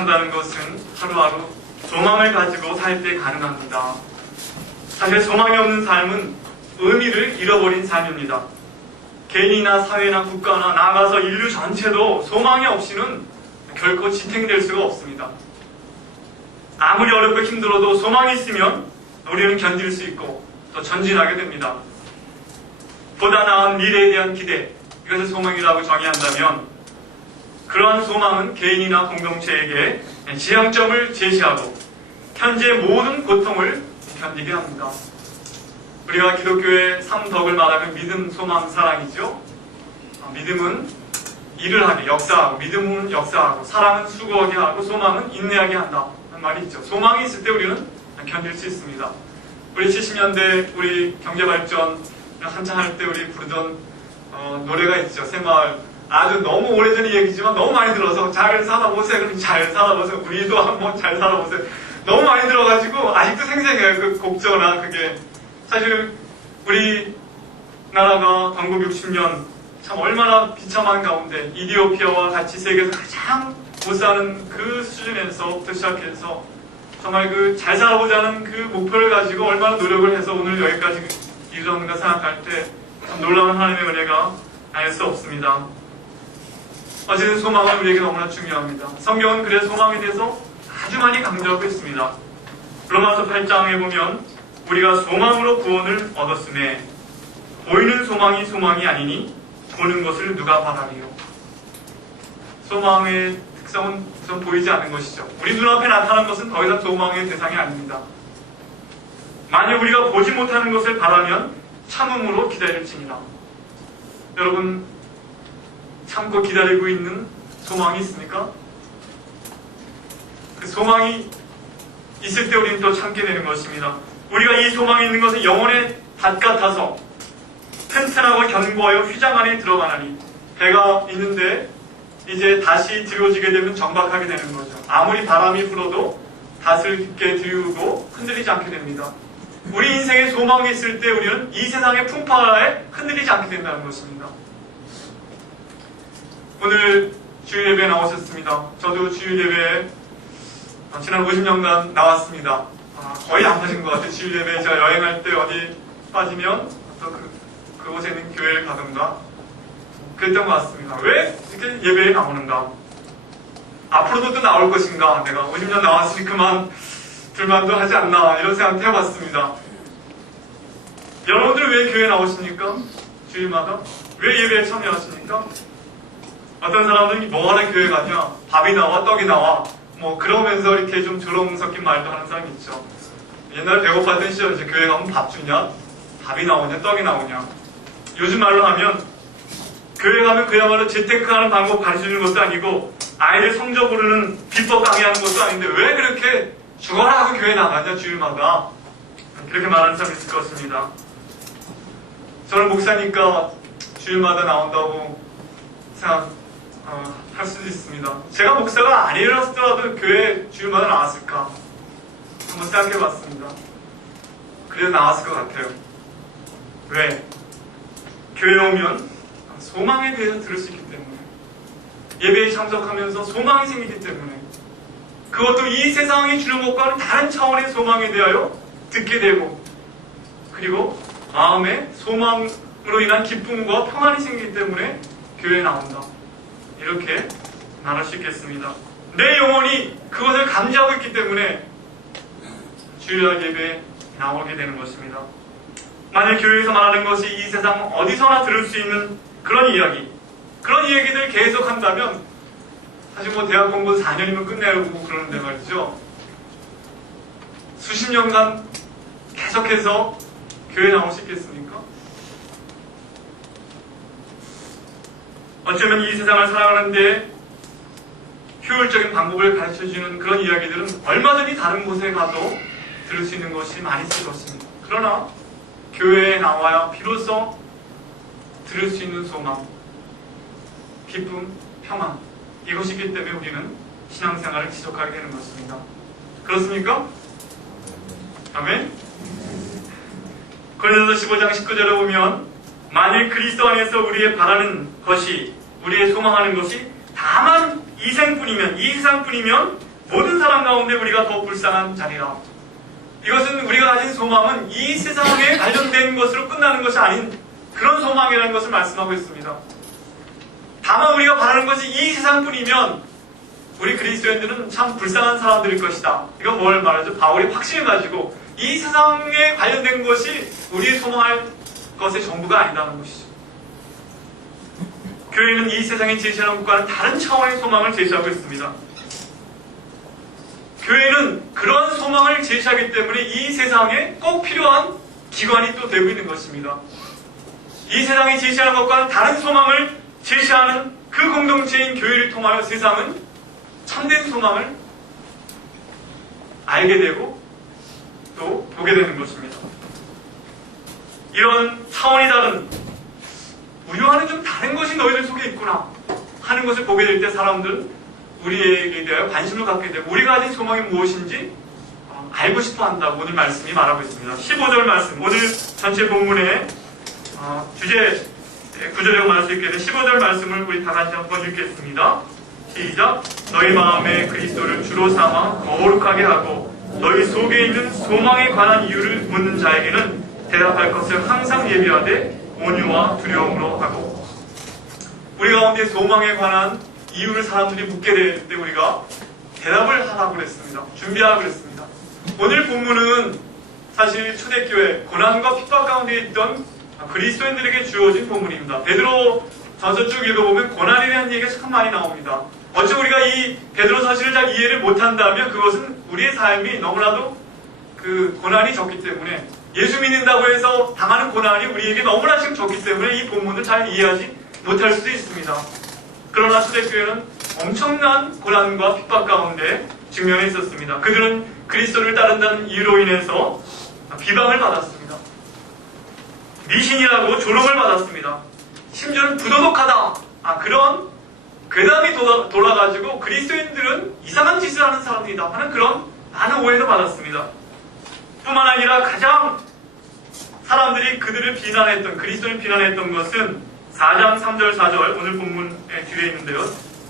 산다는 것은 하루하루 소망을 가지고 살 때 가능합니다. 사실 소망이 없는 삶은 의미를 잃어버린 삶입니다. 개인이나 사회나 국가나 나아가서 인류 전체도 소망이 없이는 결코 지탱될 수가 없습니다. 아무리 어렵고 힘들어도 소망이 있으면 우리는 견딜 수 있고 또 전진하게 됩니다. 보다 나은 미래에 대한 기대, 이것을 소망이라고 정의한다면 그러한 소망은 개인이나 공동체에게 지향점을 제시하고 현재의 모든 고통을 견디게 합니다. 우리가 기독교의 3덕을 말하면 믿음, 소망, 사랑이죠. 믿음은 일을 하게, 역사하고, 믿음은 역사하고, 사랑은 수고하게 하고, 소망은 인내하게 한다 하는 말이 있죠. 소망이 있을 때 우리는 견딜 수 있습니다. 우리 70년대 우리 경제발전 한창 할 때 우리 부르던 노래가 있죠. 새마을. 아주 너무 오래전의 얘기지만 너무 많이 들어서 잘 살아보세요. 그럼 잘 살아보세요. 우리도 한번 잘 살아보세요. 너무 많이 들어가지고 아직도 생생해요. 그 곡조나 그게. 사실 우리나라가 건국 60년 참 얼마나 비참한 가운데 이디오피아와 같이 세계에서 가장 못 사는 그 수준에서부터 시작해서 정말 그 잘 살아보자는 그 목표를 가지고 얼마나 노력을 해서 오늘 여기까지 이르렀는가 생각할 때 참 놀라운 하나님의 은혜가 아닐 수 없습니다. 어쨌든 소망은 우리에게 너무나 중요합니다. 성경은 그래서 소망에 대해서 아주 많이 강조하고 있습니다. 로마서 8장에 보면 우리가 소망으로 구원을 얻었음에 보이는 소망이 소망이 아니니 보는 것을 누가 바라리요. 소망의 특성은 우선 보이지 않는 것이죠. 우리 눈앞에 나타난 것은 더 이상 소망의 대상이 아닙니다. 만약 우리가 보지 못하는 것을 바라면 참음으로 기다릴지니라. 여러분 참고 기다리고 있는 소망이 있습니까? 그 소망이 있을 때 우리는 또 참게 되는 것입니다. 우리가 이 소망이 있는 것은 영혼의 밭 같아서 튼튼하고 견고하여 휘장 안에 들어가나니 배가 있는데 이제 다시 들여지게 되면 정박하게 되는 거죠. 아무리 바람이 불어도 닷을 깊게 들이우고 흔들리지 않게 됩니다. 우리 인생에 소망이 있을 때 우리는 이 세상의 풍파에 흔들리지 않게 된다는 것입니다. 오늘 주일 예배에 나오셨습니다. 저도 주일 예배에 지난 50년간 나왔습니다. 거의 안 빠진 것 같아요. 주일 예배에 제가 여행할 때 어디 빠지면 또 그곳에 있는 교회를 가든가 그랬던 것 같습니다. 왜 이렇게 예배에 나오는가? 앞으로도 또 나올 것인가? 내가 50년 나왔으니 그만 둘만도 하지 않나 이런 생각도 해봤습니다. 여러분들 왜 교회에 나오십니까? 주일마다? 왜 예배에 참여하십니까? 어떤 사람들은 뭐하러 교회 가냐? 밥이 나와 떡이 나와 뭐 그러면서 이렇게 좀 조롱 섞인 말도 하는 사람이 있죠. 옛날에 배고팠던 시절 이제 교회 가면 밥 주냐? 밥이 나오냐? 떡이 나오냐? 요즘 말로 하면 교회 가면 그야말로 재테크하는 방법 가르쳐주는 것도 아니고 아이들 성적 오르는 비법 강의하는 것도 아닌데 왜 그렇게 죽어라 하고 교회 나가냐 주일마다 그렇게 말하는 사람이 있을 것 같습니다. 저는 목사니까 주일마다 나온다고 생각할 수도 있습니다. 제가 목사가 아니었더라도 교회 주일마다 나왔을까 한번 생각해 봤습니다. 그래도 나왔을 것 같아요. 왜? 교회 오면 소망에 대해서 들을 수 있기 때문에 예배에 참석하면서 소망이 생기기 때문에 그것도 이 세상이 주는 것과는 다른 차원의 소망에 대하여 듣게 되고 그리고 마음에 소망으로 인한 기쁨과 평안이 생기기 때문에 교회에 나온다. 이렇게 말할 수 있겠습니다. 내 영혼이 그것을 감지하고 있기 때문에 주일날 예배에 나오게 되는 것입니다. 만약 교회에서 말하는 것이 이 세상 어디서나 들을 수 있는 그런 이야기, 그런 이야기들 계속 한다면 사실 뭐 대학 공부 4년이면 끝내고 그러는데 말이죠. 수십 년간 계속해서 교회에 나올 수 있겠습니까? 어쩌면 이 세상을 살아가는데 효율적인 방법을 가르쳐주는 그런 이야기들은 얼마든지 다른 곳에 가도 들을 수 있는 것이 많이 있을 것입니다. 그러나 교회에 나와야 비로소 들을 수 있는 소망, 기쁨, 평안 이것이 있기 때문에 우리는 신앙생활을 지속하게 되는 것입니다. 그렇습니까? 아멘? 고린도서 15장 19절에 보면 만일 그리스도 안에서 우리의 바라는 것이 우리의 소망하는 것이 다만 이 세상뿐이면 모든 사람 가운데 우리가 더 불쌍한 자리라. 이것은 우리가 가진 소망은 이 세상에 관련된 것으로 끝나는 것이 아닌 그런 소망이라는 것을 말씀하고 있습니다. 다만 우리가 바라는 것이 이 세상뿐이면 우리 그리스도인들은 참 불쌍한 사람들일 것이다. 이건 뭘 말하죠? 바울이 확신을 가지고 이 세상에 관련된 것이 우리의 소망할 것의 전부가 아니라는 것이죠. 교회는 이 세상에 제시하는 것과는 다른 차원의 소망을 제시하고 있습니다. 교회는 그런 소망을 제시하기 때문에 이 세상에 꼭 필요한 기관이 또 되고 있는 것입니다. 이 세상이 제시하는 것과는 다른 소망을 제시하는 그 공동체인 교회를 통하여 세상은 참된 소망을 알게 되고 또 보게 되는 것입니다. 이런 차원이 다른 우리와는 좀 다른 것이 너희들 속에 있구나 하는 것을 보게 될 때 사람들은 우리에게 대하여 관심을 갖게 되고 우리가 가진 소망이 무엇인지 알고 싶어 한다고 오늘 말씀이 말하고 있습니다. 15절 말씀, 오늘 전체 본문의 주제 구절에 말할 있게 된 15절 말씀을 우리 다 같이 한번 읽겠습니다. 시작. 너희 마음에 그리스도를 주로 삼아 거룩하게 하고 너희 속에 있는 소망에 관한 이유를 묻는 자에게는 대답할 것을 항상 예비하되 온유와 두려움으로 하고. 우리 가운데 소망에 관한 이유를 사람들이 묻게 될 때 우리가 대답을 하라고 그랬습니다. 준비하라고 그랬습니다. 오늘 본문은 사실 초대교회 고난과 핍박 가운데 있던 그리스도인들에게 주어진 본문입니다. 베드로 전서 쭉 읽어보면 고난에 대한 얘기가 참 많이 나옵니다. 어찌 우리가 이 베드로 서신을 잘 이해를 못한다면 그것은 우리의 삶이 너무나도 그 고난이 적기 때문에 예수 믿는다고 해서 당하는 고난이 우리에게 너무나 지금 적기 때문에 이 본문을 잘 이해하지 못할 수도 있습니다. 그러나 초대교회는 엄청난 고난과 핍박 가운데 직면해 있었습니다. 그들은 그리스도를 따른다는 이유로 인해서 비방을 받았습니다. 미신이라고 조롱을 받았습니다. 심지어는 부도덕하다. 그런 괴담이 돌아가지고 그리스도인들은 이상한 짓을 하는 사람이다 하는 그런 많은 오해도 받았습니다. 뿐만 아니라 가장 사람들이 그들을 비난했던, 그리스도를 비난했던 것은 4장 3절 4절 오늘 본문에 뒤에 있는데요.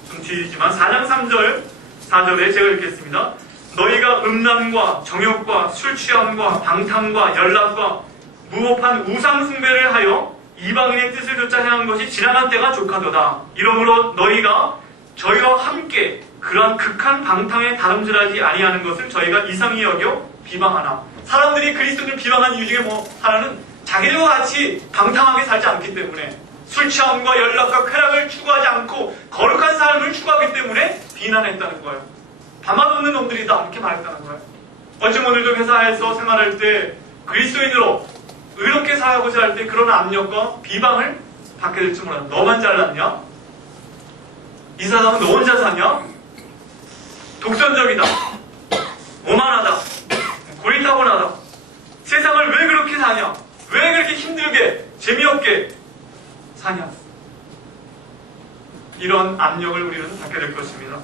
좀 뒤이지만 4장 3절 4절에 제가 읽겠습니다. 너희가 음란과 정욕과 술 취함과 방탕과 연락과 무법한 우상 숭배를 하여 이방인의 뜻을 좇아 행한 것이 지나간 때가 족하도다. 이러므로 너희가 저희와 함께 그러한 극한 방탕에 다름질하지 아니하는 것을 저희가 이상히 여겨 비방하나. 사람들이 그리스도를 비방한 이유 중에 하나는 자기들과 같이 방탕하게 살지 않기 때문에 술 취함과 연락과 쾌락을 추구하지 않고 거룩한 삶을 추구하기 때문에 비난했다는 거예요. 밥맛 없는 놈들이다 이렇게 말했다는 거예요. 어쩜 오늘도 회사에서 생활할 때 그리스도인으로 의롭게 살아가고자 할 때 그런 압력과 비방을 받게 될지 몰라요. 너만 잘났냐? 이 사람은 너 혼자 사냐? 독선적이다. 오만하다. 고리타분하다. 세상을 왜 그렇게 사냐? 왜 그렇게 힘들게 재미없게 사냐? 이런 압력을 우리는 받게 될 것입니다.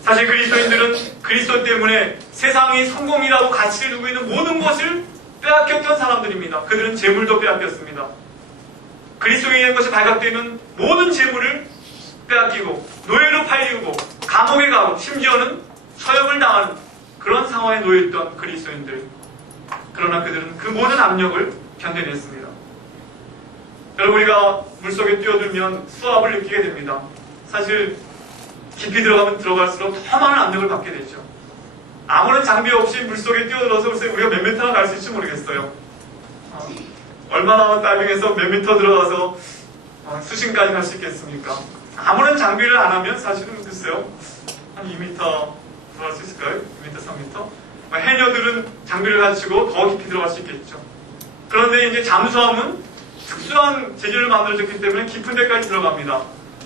사실 그리스도인들은 그리스도 때문에 세상이 성공이라고 가치를 두고 있는 모든 것을 빼앗겼던 사람들입니다. 그들은 재물도 빼앗겼습니다. 그리스도인의 것이 발각되는 모든 재물을 빼앗기고 노예로 팔리고 감옥에 가고 심지어는 처형을 당하는 그런 상황에 놓여있던 그리스도인들. 그러나 그들은 그 모든 압력을 견뎌냈습니다. 여러분, 우리가 물속에 뛰어들면 수압을 느끼게 됩니다. 사실 깊이 들어가면 들어갈수록 더 많은 압력을 받게 되죠. 아무런 장비 없이 물속에 뛰어들어서 글쎄 우리가 몇 미터나 갈 수 있을지 모르겠어요. 얼마나 다이빙해서 몇 미터 들어가서 수심까지 갈 수 있겠습니까? 아무런 장비를 안 하면 사실은 글쎄요 한 2미터 들어갈 수 있을까요? 2미터, 3미터? 해녀들은 장비를 갖추고 더 깊이 들어갈 수 있겠죠. 그런데 이제 잠수함은 특수한 재질을 만들어졌기 때문에 깊은 데까지 들어갑니다.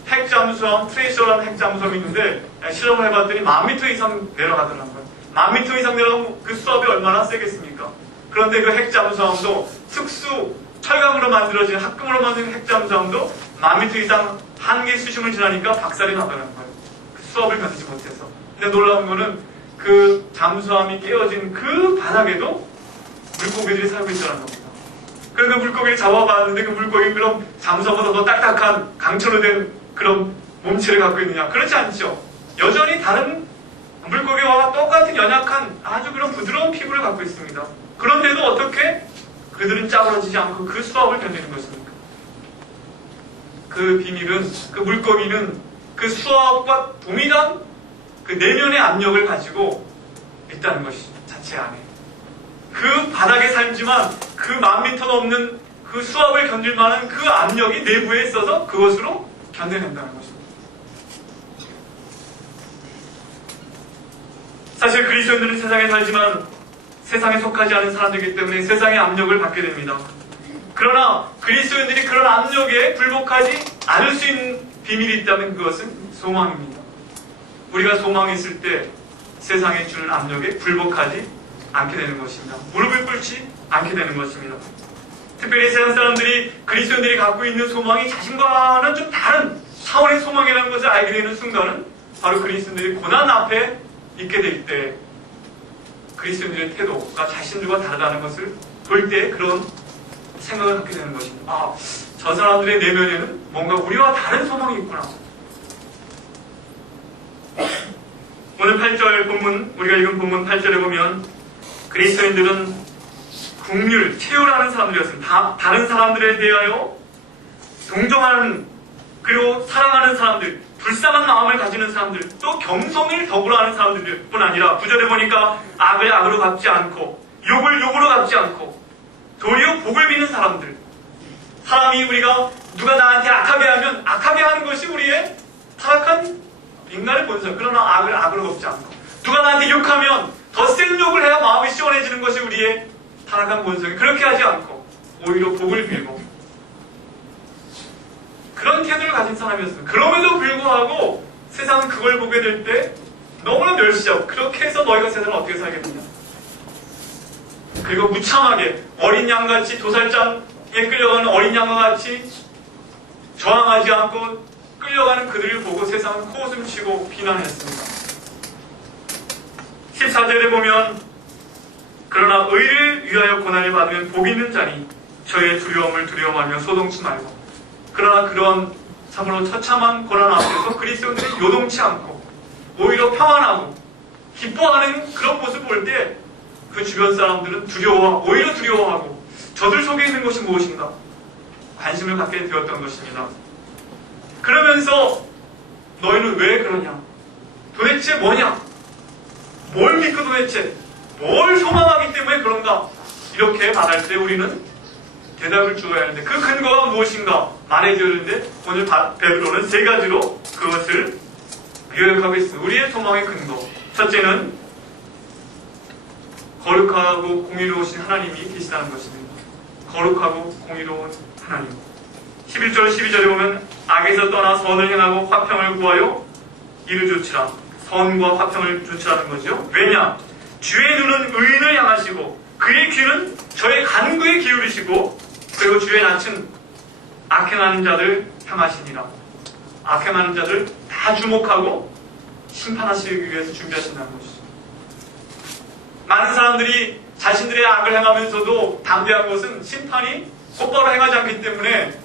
핵잠수함, 트레이셔라는 핵잠수함이 있는데 실험을 해봤더니 10,000m 이상 내려가더라고요. 10,000m 이상 내려가면 그 수압이 얼마나 세겠습니까? 그런데 그 핵잠수함도 특수 철강으로 만들어진 합금으로 만든 핵잠수함도 10,000m 이상 한계 수심을 지나니까 박살이 나더라는 거예요. 그 수압을 견디지 못해서. 근데 놀라운 거는 그 잠수함이 깨어진 그 바닥에도 물고기들이 살고 있다는 겁니다. 그래서 그 물고기를 잡아봤는데 그 물고기는 그럼 잠수함보다 더 딱딱한 강철로 된 그런 몸체를 갖고 있느냐? 그렇지 않죠. 여전히 다른 물고기와 똑같은 연약한 아주 그런 부드러운 피부를 갖고 있습니다. 그런데도 어떻게 그들은 짜부러지지 않고 그 수압을 견디는 것입니까? 그 비밀은, 그 물고기는 그 수압과 동일한 그 내면의 압력을 가지고 있다는 것이 자체 안에. 그 바닥에 살지만 그 10,000m 넘는 그 수압을 견딜 만한 그 압력이 내부에 있어서 그것으로 견뎌낸다는 것입니다. 사실 그리스도인들은 세상에 살지만 세상에 속하지 않은 사람들이기 때문에 세상의 압력을 받게 됩니다. 그러나 그리스도인들이 그런 압력에 굴복하지 않을 수 있는 비밀이 있다면 그것은 소망입니다. 우리가 소망이 있을 때 세상에 주는 압력에 굴복하지 않게 되는 것입니다. 무릎을 꿇지 않게 되는 것입니다. 특별히 세상 사람들이 그리스도인들이 갖고 있는 소망이 자신과는 좀 다른 차원의 소망이라는 것을 알게 되는 순간은 바로 그리스도인들이 고난 앞에 있게 될 때 그리스도인들의 태도가 자신들과 다르다는 것을 볼 때 그런 생각을 갖게 되는 것입니다. 아, 저 사람들의 내면에는 뭔가 우리와 다른 소망이 있구나. 오늘 8절 본문, 우리가 읽은 본문 8절에 보면 그리스도인들은 국률, 체유라는 사람들이었습니다. 다른 사람들에 대하여 동정하는, 그리고 사랑하는 사람들, 불쌍한 마음을 가지는 사람들, 또 겸손을 더불어 하는 사람들 뿐 아니라 9절에 보니까 악을 악으로 갚지 않고 욕을 욕으로 갚지 않고 도리어 복을 믿는 사람들. 사람이 우리가 누가 나한테 악하게 하면 악하게 하는 것이 우리의 타락한 인간의 본성. 그러나 악을 악으로 갚지 않고 누가 나한테 욕하면 더 센 욕을 해야 마음이 시원해지는 것이 우리의 타락한 본성이. 그렇게 하지 않고 오히려 복을 빌고 그런 태도를 가진 사람이었습니다. 그럼에도 불구하고 세상은 그걸 보게 될 때 너무나 멸시하고 그렇게 해서 너희가 세상을 어떻게 살겠느냐. 그리고 무참하게 어린 양같이 도살장에 끌려가는 어린 양과 같이 저항하지 않고 끌려가는 그들을 보고 세상은 코웃음치고 비난했습니다. 14절에 보면 그러나 의를 위하여 고난을 받으면 복이 있는 자니 저의 두려움을 두려워하며 소동치 말고. 그러나 그런 참으로 처참한 고난 앞에서 그리스도인들이 요동치 않고 오히려 평안하고 기뻐하는 그런 모습을 볼 때 그 주변 사람들은 오히려 두려워하고 저들 속에 있는 것이 무엇인가 관심을 갖게 되었던 것입니다. 그러면서 너희는 왜 그러냐? 도대체 뭐냐? 뭘 믿고 도대체 뭘 소망하기 때문에 그런가? 이렇게 말할 때 우리는 대답을 주어야 하는데 그 근거가 무엇인가 말해주는데 오늘 베드로는 3가지로 그것을 요약하고 있습니다. 우리의 소망의 근거. 첫째는 거룩하고 공의로우신 하나님이 계시다는 것입니다. 거룩하고 공의로운 하나님. 11절 12절에 보면 악에서 떠나 선을 행하고 화평을 구하여 이를 조치라. 선과 화평을 조치라는 거죠. 왜냐? 주의 눈은 의인을 향하시고 그의 귀는 저의 간구에 기울이시고 그리고 주의 낯은 악행하는 자들 향하시니라. 악행하는 자들 다 주목하고 심판하시기 위해서 준비하신다는 것이죠. 많은 사람들이 자신들의 악을 행하면서도 담대한 것은 심판이 곧바로 행하지 않기 때문에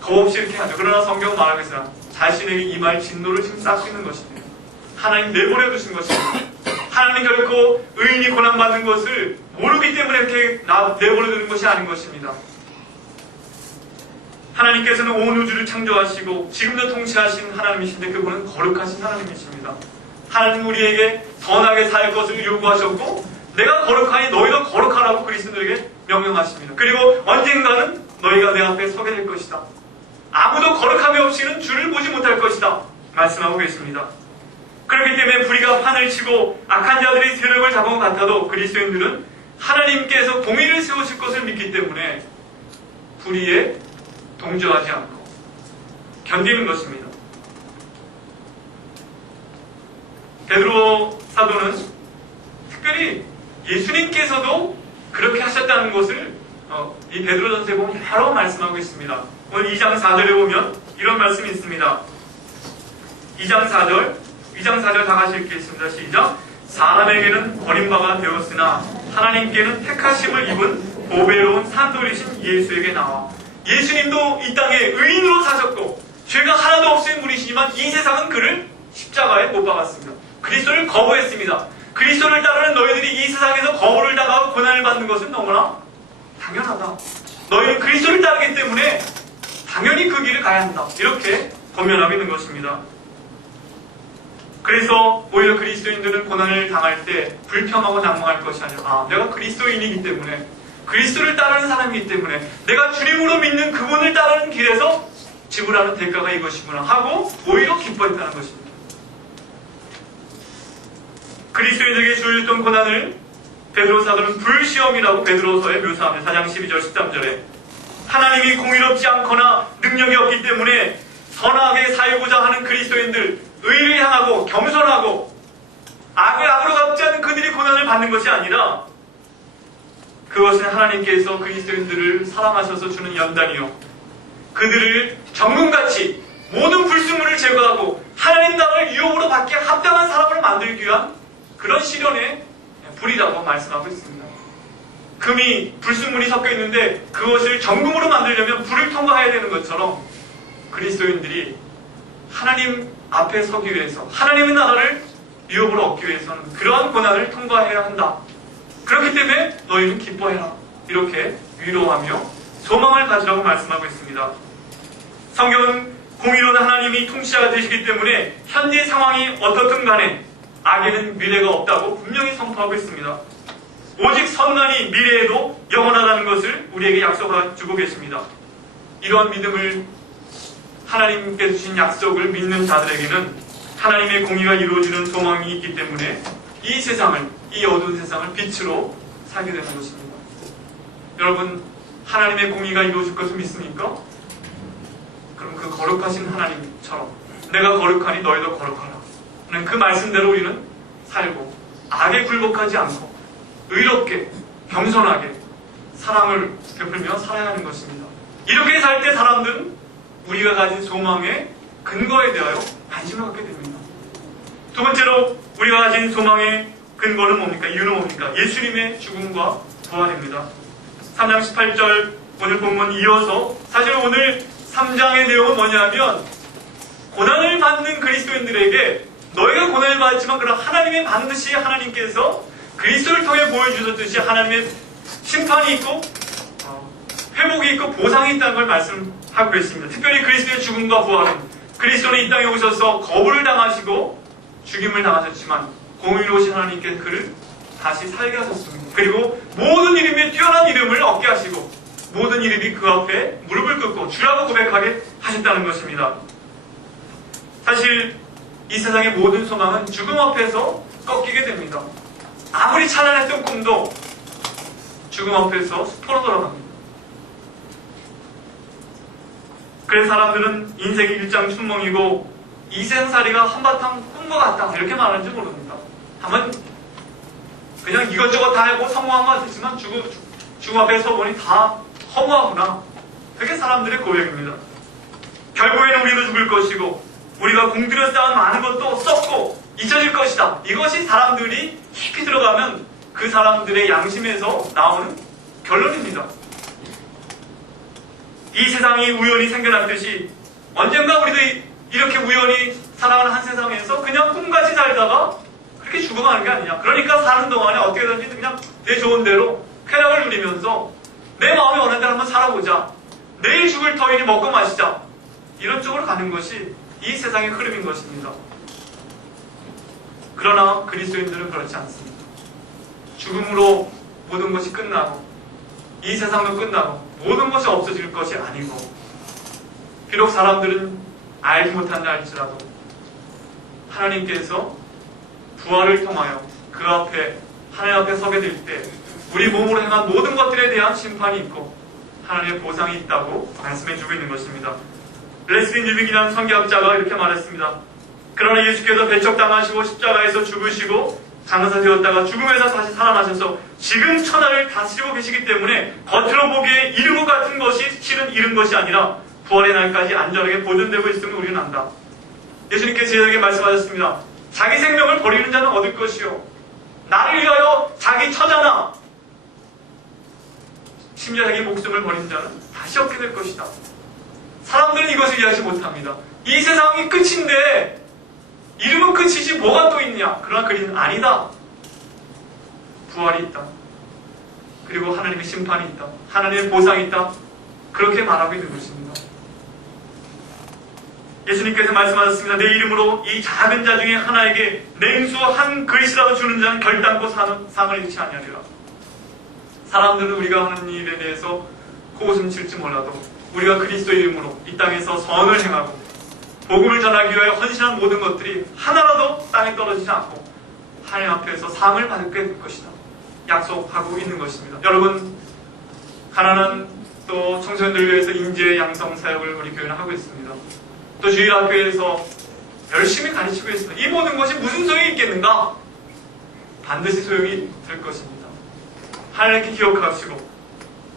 겁없이 이렇게 하죠. 그러나 성경은 말하고 있어요. 자신에게 임할 진노를 지금 쌓고 있는 것입니다. 하나님 내버려 두신 것입니다. 하나님 결코 의인이 고난받는 것을 모르기 때문에 이렇게 내버려 두는 것이 아닌 것입니다. 하나님께서는 온 우주를 창조하시고 지금도 통치하신 하나님이신데 그분은 거룩하신 하나님이십니다. 하나님 우리에게 선하게 살 것을 요구하셨고 내가 거룩하니 너희도 거룩하라고 그리스도에게 명령하십니다. 그리고 언젠가는 너희가 내 앞에 서게 될 것이다. 아무도 거룩함이 없이는 주를 보지 못할 것이다. 말씀하고 계십니다. 그렇기 때문에 불의가 판을 치고 악한 자들이 세력을 잡은 것 같아도 그리스도인들은 하나님께서 공의를 세우실 것을 믿기 때문에 불의에 동조하지 않고 견디는 것입니다. 베드로 사도는 특별히 예수님께서도 그렇게 하셨다는 것을 이 베드로전서에 보면 여러 말씀하고 있습니다. 오늘 2장 4절에 보면 이런 말씀이 있습니다. 2장 4절 다 같이 읽겠습니다. 시작. 사람에게는 버림바가 되었으나 하나님께는 택하심을 입은 보배로운 산돌이신 예수에게 나와. 예수님도 이 땅에 의인으로 사셨고 죄가 하나도 없으신 분이시지만 이 세상은 그를 십자가에 못 박았습니다. 그리스도를 거부했습니다. 그리스도를 따르는 너희들이 이 세상에서 거부를 당하고 고난을 받는 것은 너무나 당연하다. 너희는 그리스도를 따르기 때문에 당연히 그 길을 가야 한다. 이렇게 권면하고 있는 것입니다. 그래서 오히려 그리스도인들은 고난을 당할 때 불평하고 낙망할 것이 아니라 내가 그리스도인이기 때문에 그리스도를 따르는 사람이기 때문에 내가 주님으로 믿는 그분을 따르는 길에서 지불하는 대가가 이것이구나 하고 오히려 기뻐했다는 것입니다. 그리스도인에게 주어졌던 고난을 베드로 사도는 불시험이라고 베드로서에 묘사하며 4장 12절 13절에 하나님이 공의롭지 않거나 능력이 없기 때문에 선하게 살고자 하는 그리스도인들, 의를 향하고 겸손하고 악을 악으로 갚지 않는 그들이 고난을 받는 것이 아니라 그것은 하나님께서 그리스도인들을 사랑하셔서 주는 연단이요 그들을 정금같이 모든 불순물을 제거하고 하나님 땅을 유업으로 받기에 합당한 사람으로 만들기 위한 그런 시련의 불이라고 말씀하고 있습니다. 금이 불순물이 섞여 있는데 그것을 정금으로 만들려면 불을 통과해야 되는 것처럼 그리스도인들이 하나님 앞에 서기 위해서 하나님의 나라를 유업으로 얻기 위해서는 그러한 고난을 통과해야 한다. 그렇기 때문에 너희는 기뻐해라. 이렇게 위로하며 소망을 가지라고 말씀하고 있습니다. 성경은 공의로운 하나님이 통치자가 되시기 때문에 현재 상황이 어떻든 간에 악에는 미래가 없다고 분명히 선포하고 있습니다. 오직 선란이 미래에도 영원하다는 것을 우리에게 약속해주고 계십니다. 이러한 믿음을 하나님께서 주신 약속을 믿는 자들에게는 하나님의 공의가 이루어지는 소망이 있기 때문에 이 세상을, 이 어두운 세상을 빛으로 살게 되는 것입니다. 여러분, 하나님의 공의가 이루어질 것을 믿습니까? 그럼 그 거룩하신 하나님처럼 내가 거룩하니 너희도 거룩하라. 그 말씀대로 우리는 살고 악에 굴복하지 않고 의롭게 겸손하게 사랑을 베풀며 살아야 하는 것입니다. 이렇게 살 때 사람들은 우리가 가진 소망의 근거에 대하여 관심을 갖게 됩니다. 두 번째로 우리가 가진 소망의 근거는 뭡니까? 이유는 뭡니까? 예수님의 죽음과 부활입니다. 3장 18절 오늘 본문 이어서 사실 오늘 3장의 내용은 뭐냐면 고난을 받는 그리스도인들에게 너희가 고난을 받았지만 그럼 하나님의 반드시 하나님께서 그리스도를 통해 보여주셨듯이 하나님의 심판이 있고 회복이 있고 보상이 있다는 걸 말씀하고 있습니다. 특별히 그리스도의 죽음과 부활은 그리스도는 이 땅에 오셔서 거부를 당하시고 죽임을 당하셨지만 공의로우신 하나님께서 그를 다시 살게 하셨습니다. 그리고 모든 이름에 뛰어난 이름을 얻게 하시고 모든 이름이 그 앞에 무릎을 꿇고 주라고 고백하게 하셨다는 것입니다. 사실 이 세상의 모든 소망은 죽음 앞에서 꺾이게 됩니다. 아무리 찬란했던 꿈도 죽음 앞에서 수포로 돌아갑니다. 그래서 사람들은 인생이 일장춘몽이고 이 세상살이가 한바탕 꿈과 같다 이렇게 말하는지 모릅니다. 다만 그냥 이것저것 다 하고 성공한 것 같지만 죽음 앞에 서보니 다 허무하구나. 그게 사람들의 고백입니다. 결국에는 우리도 죽을 것이고 우리가 공들여 쌓은 많은 것도 썩고 잊혀질 것이다. 이것이 사람들이 깊이 들어가면 그 사람들의 양심에서 나오는 결론입니다. 이 세상이 우연히 생겨났듯이 언젠가 우리도 이렇게 우연히 살아가는 한 세상에서 그냥 꿈같이 살다가 그렇게 죽어가는 게 아니냐. 그러니까 사는 동안에 어떻게든지 그냥 내 좋은 대로 쾌락을 누리면서 내 마음이 원하는 대로 한번 살아보자. 내일 죽을 터이니 먹고 마시자. 이런 쪽으로 가는 것이 이 세상의 흐름인 것입니다. 그러나 그리스도인들은 그렇지 않습니다. 죽음으로 모든 것이 끝나고 이 세상도 끝나고 모든 것이 없어질 것이 아니고 비록 사람들은 알지 못한다 할지라도 하나님께서 부활을 통하여 그 앞에 하나님 앞에 서게 될 때 우리 몸으로 행한 모든 것들에 대한 심판이 있고 하나님의 보상이 있다고 말씀해주고 있는 것입니다. 레슬리 뉴빅이라는 성경학자가 이렇게 말했습니다. 그러나 예수께서 배척당하시고 십자가에서 죽으시고 장사되었다가 죽음에서 다시 살아나셔서 지금 천하를 다스리고 계시기 때문에 겉으로 보기에 잃은 것 같은 것이 실은 잃은 것이 아니라 부활의 날까지 안전하게 보존되고 있음을 우리는 안다. 예수님께서 제자에게 말씀하셨습니다. 자기 생명을 버리는 자는 얻을 것이요 나를 위하여 자기 처자나 심지어 자기 목숨을 버린 자는 다시 얻게 될 것이다. 사람들은 이것을 이해하지 못합니다. 이 세상이 끝인데 이러면 끝이지 뭐가 또 있냐? 그러나 그리스도는 아니다. 부활이 있다. 그리고 하나님의 심판이 있다. 하나님의 보상이 있다. 그렇게 말하고 있는 것입니다. 예수님께서 말씀하셨습니다. 내 이름으로 이 작은 자 중에 하나에게 냉수 한 그릇이라도 주는 자는 결단코 상을 잃지 아니하리라. 사람들은 우리가 하는 일에 대해서 코웃음 칠지 몰라도 우리가 그리스도 이름으로 이 땅에서 선을 행하고 복음을 전하기 위하여 헌신한 모든 것들이 하나라도 땅에 떨어지지 않고 하나님 앞에서 상을 받게 될 것이다. 약속하고 있는 것입니다. 여러분, 가난한 또 청소년들을 위해서 인재 양성 사역을 우리 교회는 하고 있습니다. 또 주일학교에서 열심히 가르치고 있습니다. 이 모든 것이 무슨 소용이 있겠는가? 반드시 소용이 될 것입니다. 하나님께 기억하시고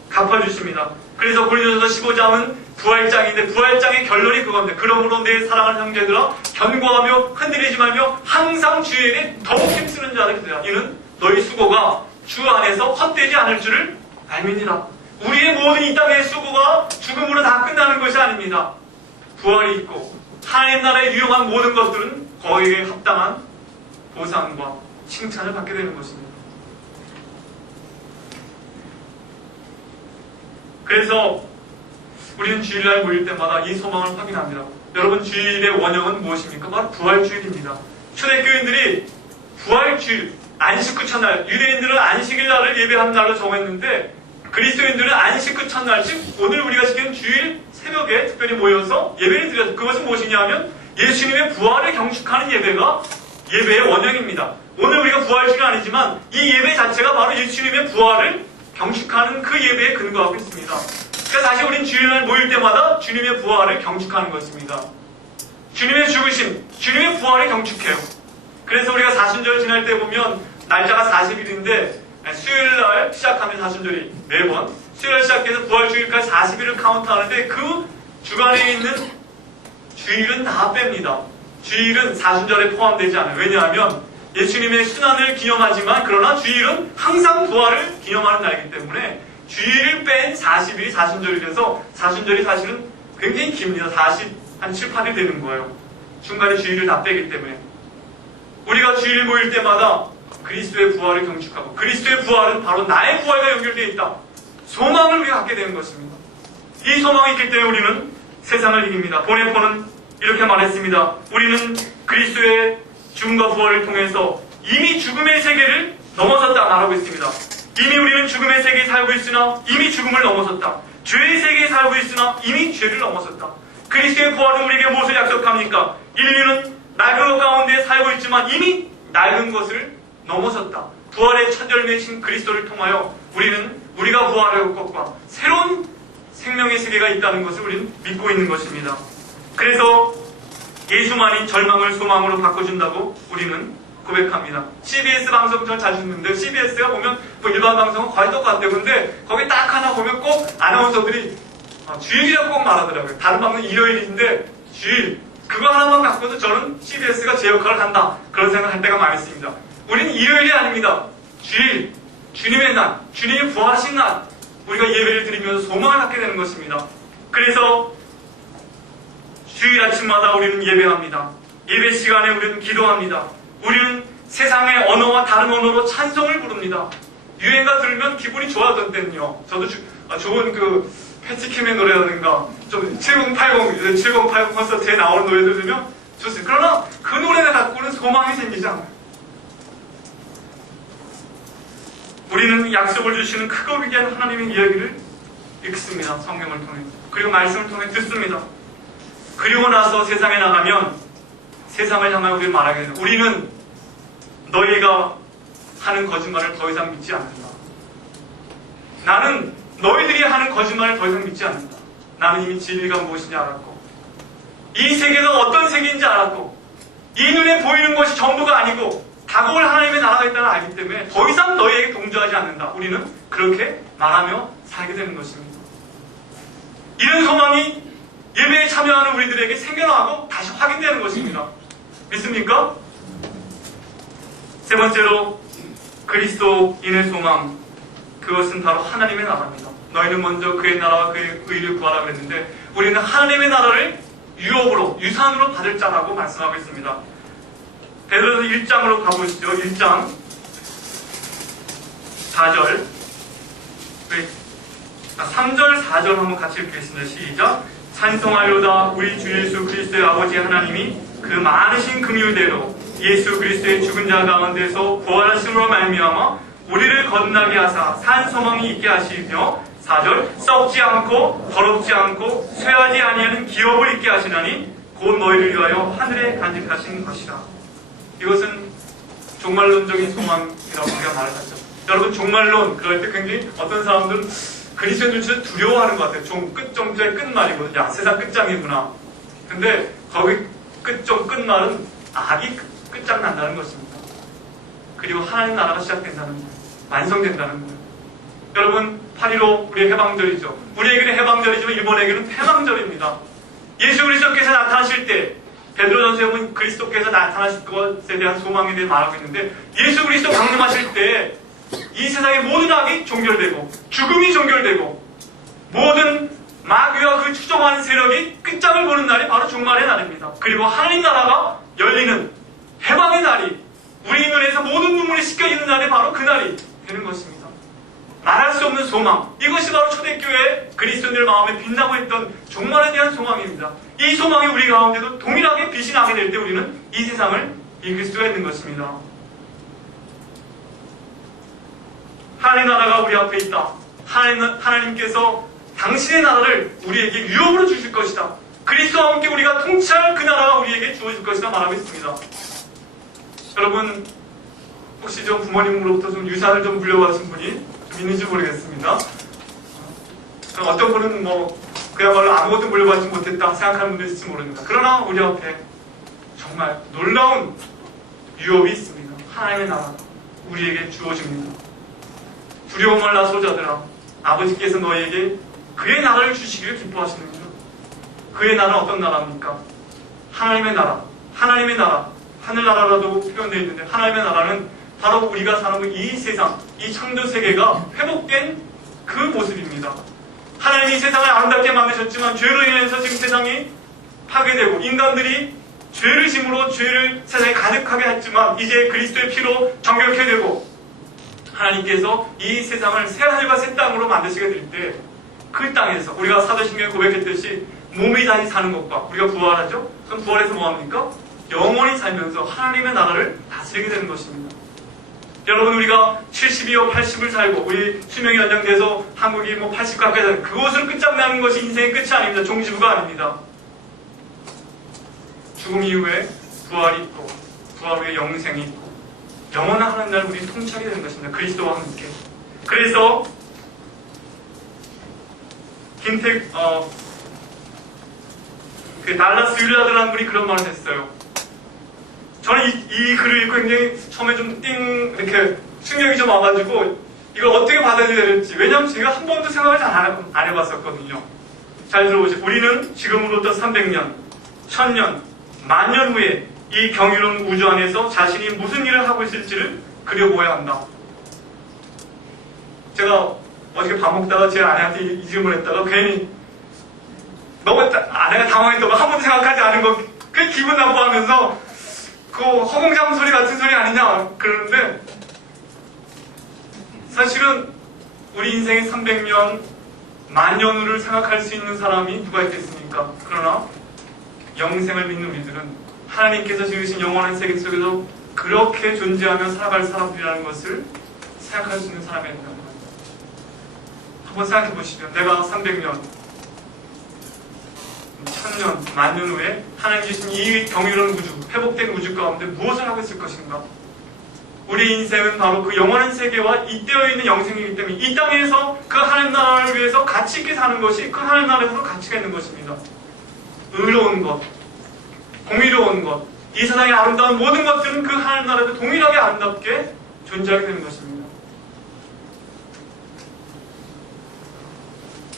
갚아주십니다. 그래서 고린도전서 15장은 부활장인데 부활장의 결론이 그겁니다. 그러므로 내 사랑하는 형제들아 견고하며 흔들리지 말며 항상 주의 일에 더욱 힘쓰는 자를 기도하라. 이는 너희 수고가 주 안에서 헛되지 않을 줄을 알미니라. 우리의 모든 이 땅의 수고가 죽음으로 다 끝나는 것이 아닙니다. 부활이 있고 하나님 나라에 유용한 모든 것들은 거기에 합당한 보상과 칭찬을 받게 되는 것입니다. 그래서 우리는 주일날 모일 때마다 이 소망을 확인합니다. 여러분, 주일의 원형은 무엇입니까? 바로 부활주일입니다. 초대교인들이 부활주일, 안식 후 첫날, 유대인들은 안식일 날을 예배하는 날로 정했는데 그리스도인들은 안식 후 첫날, 즉 오늘 우리가 지금 주일 새벽에 특별히 모여서 예배를 드렸습니다. 그것은 무엇이냐 하면 예수님의 부활을 경축하는 예배가 예배의 원형입니다. 오늘 우리가 부활주일은 아니지만 이 예배 자체가 바로 예수님의 부활을 경축하는 그 예배에 근거하고 있습니다. 그러니까 다시 우린 주일날 모일 때마다 주님의 부활을 경축하는 것입니다. 주님의 죽으심, 주님의 부활을 경축해요. 그래서 우리가 사순절 지날 때 보면 날짜가 40일인데 수요일날 시작하면 사순절이 매번 수요일 시작해서 부활주일까지 40일을 카운트하는데 그 주간에 있는 주일은 다 뺍니다. 주일은 사순절에 포함되지 않아요. 왜냐하면 예수님의 순환을 기념하지만 그러나 주일은 항상 부활을 기념하는 날이기 때문에 주일을 뺀 40일이 사순절이라서 사순절이 사실은 굉장히 깁니다. 한 7, 8일 되는 거예요. 중간에 주일을 다 빼기 때문에 우리가 주일 모일 때마다 그리스도의 부활을 경축하고 그리스도의 부활은 바로 나의 부활과 연결되어 있다. 소망을 우리가 갖게 되는 것입니다. 이 소망이 있기 때문에 우리는 세상을 이깁니다. 보네포는 이렇게 말했습니다. 우리는 그리스도의 죽음과 부활을 통해서 이미 죽음의 세계를 넘어섰다 말하고 있습니다. 이미 우리는 죽음의 세계에 살고 있으나 이미 죽음을 넘어섰다. 죄의 세계에 살고 있으나 이미 죄를 넘어섰다. 그리스도의 부활은 우리에게 무엇을 약속합니까? 인류는 낡은 것 가운데 살고 있지만 이미 낡은 것을 넘어섰다. 부활의 첫 열매이신 그리스도를 통하여 우리는 우리가 부활할 것과 새로운 생명의 세계가 있다는 것을 우리는 믿고 있는 것입니다. 그래서 예수만이 절망을 소망으로 바꿔준다고 우리는 고백합니다. CBS 방송 전 자주 듣는데 CBS가 보면 뭐 일반 방송은 거의 똑같아요. 근데 거기 딱 하나 보면 꼭 아나운서들이 주일이라고 꼭 말하더라고요. 다른 방송은 일요일인데 주일 그거 하나만 갖고도 저는 CBS가 제 역할을 한다. 그런 생각할 때가 많이 있습니다. 우리는 일요일이 아닙니다. 주일, 주님의 날, 주님이 부활하신 날 우리가 예배를 드리면서 소망을 갖게 되는 것입니다. 그래서 주일 아침마다 우리는 예배합니다. 예배 시간에 우리는 기도합니다. 우리는 세상의 언어와 다른 언어로 찬송을 부릅니다. 유행가 들으면 기분이 좋아졌던 때는요. 저도 좋은 그 패티킴의 노래라든가 좀 7080 콘서트에 나오는 노래들 들으면 좋습니다. 그러나 그 노래를 갖고는 소망이 생기지 않아요. 우리는 약속을 주시는 크고 위대한 하나님의 이야기를 읽습니다. 성경을 통해. 그리고 말씀을 통해 듣습니다. 그리고 나서 세상에 나가면 세상을 향하여 우리는 말하게 됩니다. 우리는 너희가 하는 거짓말을 더 이상 믿지 않는다. 나는 너희들이 하는 거짓말을 더 이상 믿지 않는다. 나는 이미 진리가 무엇인지 알았고 이 세계가 어떤 세계인지 알았고 이 눈에 보이는 것이 전부가 아니고 다가올 하나님의 나라가 있다는 알기 때문에 더 이상 너희에게 동조하지 않는다. 우리는 그렇게 말하며 살게 되는 것입니다. 이런 소망이 예배에 참여하는 우리들에게 생겨나고 다시 확인되는 것입니다. 믿습니까? 세 번째로 그리스도인의 소망, 그것은 바로 하나님의 나라입니다. 너희는 먼저 그의 나라와 그의 의를 구하라 그랬는데 우리는 하나님의 나라를 유업으로, 유산으로 받을 자라고 말씀하고 있습니다. 베드로서 1장으로 가보시죠. 1장 4절. 3절, 4절 한번 같이 읽겠습니다. 시작. 찬송하려다 우리 주 예수 그리스도의 아버지 하나님이 그 많으신 긍휼대로 예수 그리스도의 죽은 자 가운데서 부활하심으로 말미암아 우리를 거듭나게 하사 산 소망이 있게 하시며 4절 썩지 않고 더럽지 않고 쇠하지 아니하는 기업을 있게 하시나니 곧 너희를 위하여 하늘에 간직하신 것이라. 이것은 종말론적인 소망이라고 우리가 말을 하죠. 여러분 종말론 그럴 때 굉장히 어떤 사람들은 그리스도인들 두려워하는 것 같아요. 정도의 끝말이거든요. 야, 세상 끝장이구나. 근데 거기 끝말은 악이 끝장난다는 것입니다. 그리고 하나님 나라가 시작된다는 거예요. 완성된다는 거예요. 여러분 8.15 우리의 해방절이죠. 우리에게는 해방절이지만 일본에게는 패망절입니다. 예수 그리스도께서 나타나실 때 베드로전서에 보면 그리스도께서 나타나실 것에 대한 소망에 대해 말하고 있는데 예수 그리스도 강림하실 때 이 세상의 모든 악이 종결되고 죽음이 종결되고 모든 마귀와 그 추종하는 세력이 끝장을 보는 날이 바로 종말의 날입니다. 그리고 하나님 나라가 열리는 해방의 날이 우리 눈에서 모든 눈물이 씻겨지는 날이 바로 그 날이 되는 것입니다. 말할 수 없는 소망, 이것이 바로 초대교회 그리스도인들 마음에 빛나고 있던 종말에 대한 소망입니다. 이 소망이 우리 가운데도 동일하게 빛이 나게 될 때 우리는 이 세상을 이길 수가 있는 것입니다. 하나님 나라가 우리 앞에 있다. 하나님께서 당신의 나라를 우리에게 유업으로 주실 것이다. 그리스도와 함께 우리가 통치할 그 나라가 우리에게 주어질 것이다 말하고 있습니다. 여러분 혹시 좀 부모님으로부터 좀 유산을 좀 물려받으신 분이 좀 있는지 모르겠습니다. 어떤 분은 그야말로 아무것도 물려받지 못했다 생각하는 분도 있을지 모릅니다. 그러나 우리 앞에 정말 놀라운 유업이 있습니다. 하나님의 나라가 우리에게 주어집니다. 두려움 말라 소자들아, 아버지께서 너희에게 그의 나라를 주시기를 기뻐하시는구나. 그의 나라는 어떤 나라입니까? 하나님의 나라, 하나님의 나라, 하늘나라라도 표현되어 있는데 하나님의 나라는 바로 우리가 사는 이 세상, 이 창조 세계가 회복된 그 모습입니다. 하나님이 세상을 아름답게 만드셨지만 죄로 인해서 지금 세상이 파괴되고 인간들이 죄를 심으로 죄를 세상에 가득하게 했지만 이제 그리스도의 피로 정결케 되고 하나님께서 이 세상을 새 하늘과 새 땅으로 만드시게 될 때 그 땅에서 우리가 사도신경에 고백했듯이 몸이 다시 사는 것과 우리가 부활하죠? 그럼 부활해서 뭐합니까? 영원히 살면서 하나님의 나라를 다스리게 되는 것입니다. 여러분 우리가 70이요 80을 살고 우리 수명이 연장돼서 한국이 80 가까이 되는 그것으로 끝장나는 것이 인생의 끝이 아닙니다. 종지부가 아닙니다. 죽음 이후에 부활이 있고 부활 후에 영생이 있고 영원한 하나님 나라를 우리 통치하게 되는 것입니다. 그리스도와 함께. 그래서 달라스 윌라드라는 분이 그런 말을 했어요. 저는 이 글을 읽고 굉장히 처음에 좀 이렇게 충격이 좀 와가지고 이걸 어떻게 받아들여야 될지. 왜냐하면 제가 한 번도 생각을 안 해봤었거든요. 잘 들어보세요. 우리는 지금으로부터 300년, 1000년, 만년 후에 이 경이로운 우주 안에서 자신이 무슨 일을 하고 있을지를 그려보아야 한다. 제가 어저께 밥 먹다가 제 아내한테 이 질문을 했다가 괜히 너무 아내가 당황했다고 한 번도 생각하지 않은 거 그 기분 나빠하면서 그 허공잠 소리 같은 소리 아니냐 그러는데 사실은 우리 인생의 300년, 만년 후를 생각할 수 있는 사람이 누가 있겠습니까? 그러나 영생을 믿는 우리들은 하나님께서 지으신 영원한 세계 속에서 그렇게 존재하며 살아갈 사람들이라는 것을 생각할 수 있는 사람이 된다는 거예요. 한번 생각해 보시죠. 내가 300년, 1000년, 만년 후에 하나님 주신 이 경이로운 우주, 회복된 우주 가운데 무엇을 하고 있을 것인가? 우리 인생은 바로 그 영원한 세계와 잇대어 있는 영생이기 때문에 이 땅에서 그 하나님 나라를 위해서 가치 있게 사는 것이 그 하나님 나라에서 가치가 있는 것입니다. 의로운 것, 공의로운 것, 이 세상의 아름다운 모든 것들은 그 하나님 나라에도 동일하게 아름답게 존재하게 되는 것입니다.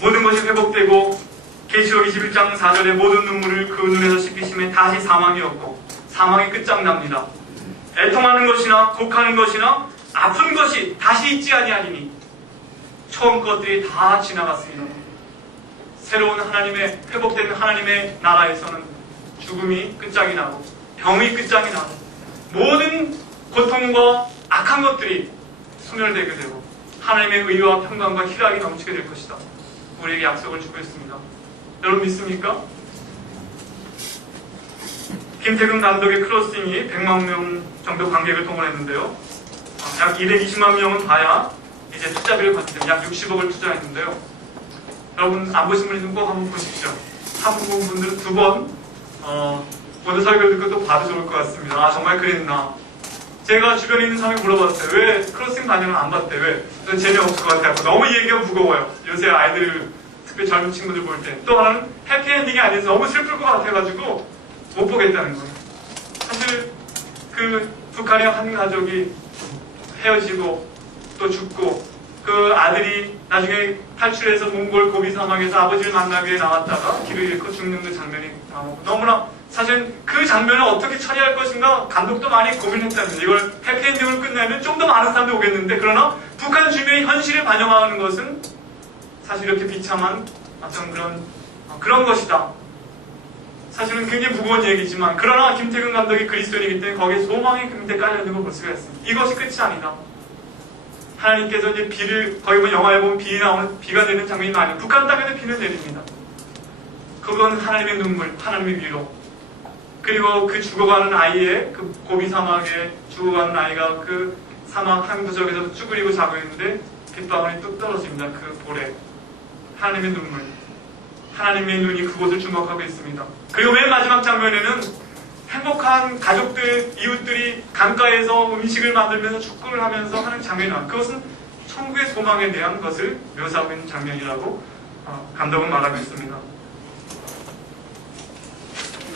모든 것이 회복되고 계시록 21장 4절에 모든 눈물을 그 눈에서 씻기심에 다시 사망이 없고 사망이 끝장납니다. 애통하는 것이나 곡하는 것이나 아픈 것이 다시 있지 아니하리니 처음 것들이 다 지나갔습니다. 새로운 하나님의 회복된 하나님의 나라에서는 죽음이 끝장이 나고 병이 끝장이 나고 모든 고통과 악한 것들이 소멸되게 되고 하나님의 의와 평강과 희락이 넘치게 될 것이다. 우리에게 약속을 주고 있습니다. 여러분 믿습니까? 김태근 감독의 크로싱이 100만 명 정도 관객을 동원했는데요. 약 220만 명은 봐야 이제 투자비를 받게 됩니다. 약 60억을 투자했는데요. 여러분 안 보신 분이 꼭 한번 보십시오. 한국 분들은 두 번 오늘 설교를 듣고 또 봐도 좋을 것 같습니다. 아 정말 그랬나. 제가 주변에 있는 사람이 물어봤어요. 왜 크로싱 반영을 안 봤대? 왜? 재미없을 것 같아요. 너무 얘기가 무거워요. 요새 아이들, 특히 젊은 친구들 볼 때. 또 하나는 해피엔딩이 아니어서 너무 슬플 것 같아가지고 못 보겠다는 거예요. 사실 그 북한의 한 가족이 헤어지고 또 죽고 그 아들이 나중에 탈출해서 몽골 고비 사막에서 아버지를 만나기 위해 나왔다가 길을 잃고 죽는 그 장면이 나오고 너무나 사실 그 장면을 어떻게 처리할 것인가 감독도 많이 고민했답니다. 이걸 해피엔딩을 끝내면 좀 더 많은 사람들이 오겠는데 그러나 북한 주민의 현실을 반영하는 것은 사실 이렇게 비참한 어떤 그런 것이다. 사실은 굉장히 무거운 얘기지만 그러나 김태근 감독이 그리스도인이기 때문에 거기에 소망이 굉장히 깔려있는 걸 볼 수가 있습니다. 이것이 끝이 아니다. 하나님께서 이제 비를 거기 보면 영화에 보면 비가 내리는 장면이 많아요. 북한 땅에도 비는 내립니다. 그건 하나님의 눈물, 하나님의 위로. 그리고 그 죽어가는 아이의 그 고비 사막에 죽어가는 아이가 그 사막 한 구석에서 쭈그리고 자고 있는데 빗방울이 뚝 떨어집니다. 그 볼에 하나님의 눈물, 하나님의 눈이 그곳을 주목하고 있습니다. 그리고 맨 마지막 장면에는 행복한 가족들, 이웃들이 강가에서 음식을 만들면서 축구를 하면서 하는 장면이 나와요. 그것은 천국의 소망에 대한 것을 묘사하고 있는 장면이라고 감독은 말하고 있습니다.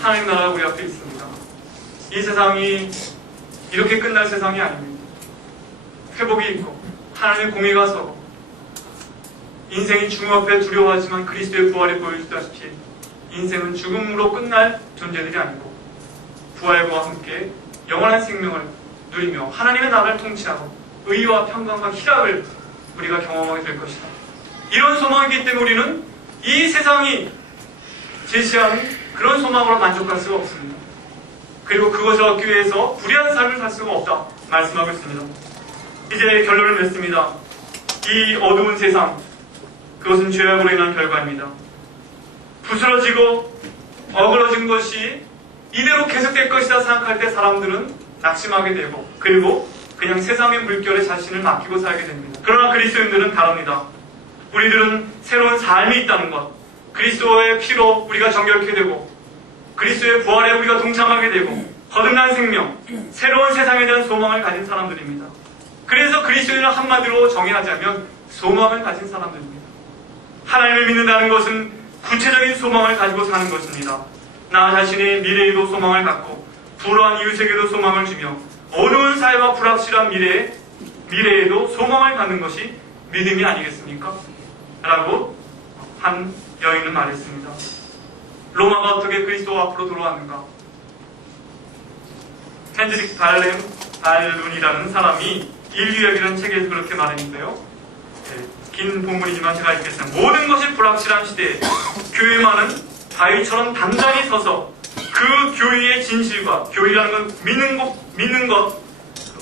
하나님 나라가 우리 앞에 있습니다. 이 세상이 이렇게 끝날 세상이 아닙니다. 회복이 있고 하나님의 공의가 서고 인생이 죽음 앞에 두려워하지만 그리스도의 부활이 보여주다시피 인생은 죽음으로 끝날 존재들이 아니고 부활과 함께 영원한 생명을 누리며 하나님의 나라를 통치하고 의와 평강과 희락을 우리가 경험하게 될 것이다. 이런 소망이기 때문에 우리는 이 세상이 제시하는 그런 소망으로 만족할 수가 없습니다. 그리고 그것을 얻기 위해서 불의한 삶을 살 수가 없다 말씀하고 있습니다. 이제 결론을 맺습니다. 이 어두운 세상 그것은 죄악으로 인한 결과입니다. 부스러지고 어그러진 것이 이대로 계속될 것이다 생각할 때 사람들은 낙심하게 되고 그리고 그냥 세상의 물결에 자신을 맡기고 살게 됩니다. 그러나 그리스도인들은 다릅니다. 우리들은 새로운 삶이 있다는 것, 그리스도의 피로 우리가 정결케 되고 그리스도의 부활에 우리가 동참하게 되고 거듭난 생명, 새로운 세상에 대한 소망을 가진 사람들입니다. 그래서 그리스도인을 한마디로 정의하자면 소망을 가진 사람들입니다. 하나님을 믿는다는 것은 구체적인 소망을 가지고 사는 것입니다. 나 자신의 미래에도 소망을 갖고 불우한 이웃에게도 소망을 주며 어두운 사회와 불확실한 미래에도 소망을 갖는 것이 믿음이 아니겠습니까? 라고 한 여인은 말했습니다. 로마가 어떻게 그리스도 앞으로 돌아왔는가? 헨드릭 발룬이라는 사람이 인류학이라는 책에서 그렇게 말했는데요. 긴 본문이지만 제가 읽겠습니다. 모든 것이 불확실한 시대에 교회만은 바위처럼 단단히 서서 그 교회의 진실과 교회라는 건 믿는 것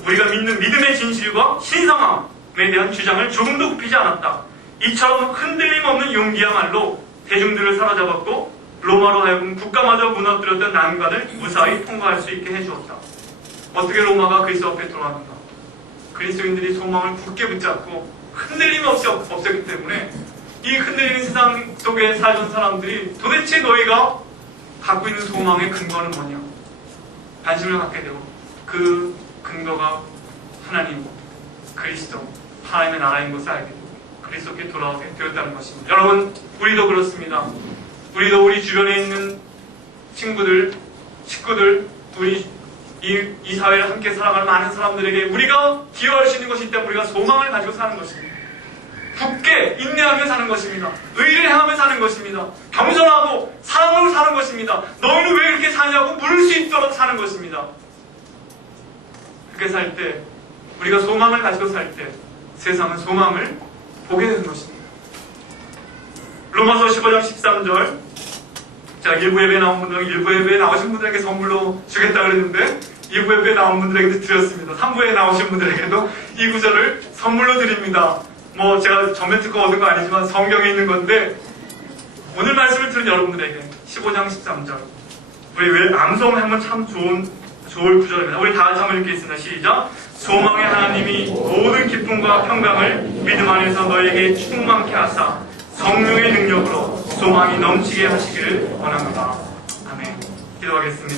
우리가 믿는 믿음의 진실과 신성함에 대한 주장을 조금도 굽히지 않았다. 이처럼 흔들림 없는 용기야말로 대중들을 사로잡았고 로마로 하여금 국가마저 무너뜨렸던 난관을 무사히 통과할 수 있게 해주었다. 어떻게 로마가 그리스도 앞에 돌아왔는가? 그리스도인들이 소망을 굳게 붙잡고 흔들림 없이 없었기 때문에 이 흔들리는 세상 속에 살던 사람들이 도대체 너희가 갖고 있는 소망의 근거는 뭐냐? 관심을 갖게 되고 그 근거가 하나님, 그리스도, 하나님의 나라인 것을 알게 되고 그리스도께 돌아오게 되었다는 것입니다. 여러분, 우리도 그렇습니다. 우리도 우리 주변에 있는 친구들, 식구들, 우리 이 사회를 함께 살아가는 많은 사람들에게 우리가 기여할 수 있는 것이 있다면 우리가 소망을 가지고 사는 것입니다. 굳게 인내하며 사는 것입니다. 의를 행하며 사는 것입니다. 겸손하고 사랑으로 사는 것입니다. 너희는 왜 이렇게 사냐고 물을 수 있도록 사는 것입니다. 그렇게 살 때, 우리가 소망을 가지고 살 때 세상은 소망을 보게 되는 것입니다. 로마서 15장 13절 자, 일부 예배에 나온 분들, 일부 예배에 나오신 분들에게 선물로 주겠다 그랬는데 2부에 나온 분들에게도 드렸습니다. 3부에 나오신 분들에게도 이 구절을 선물로 드립니다. 뭐 제가 전면 특허 얻은 거 아니지만 성경에 있는 건데, 오늘 말씀을 들은 여러분들에게 15장 13절 우리 왜 암송하면 참 좋을 구절입니다. 우리 다 같이 한번 읽겠습니다. 시작. 소망의 하나님이 모든 기쁨과 평강을 믿음 안에서 너에게 충만케 하사 성령의 능력으로 소망이 넘치게 하시기를 원합니다. 아멘. 기도하겠습니다.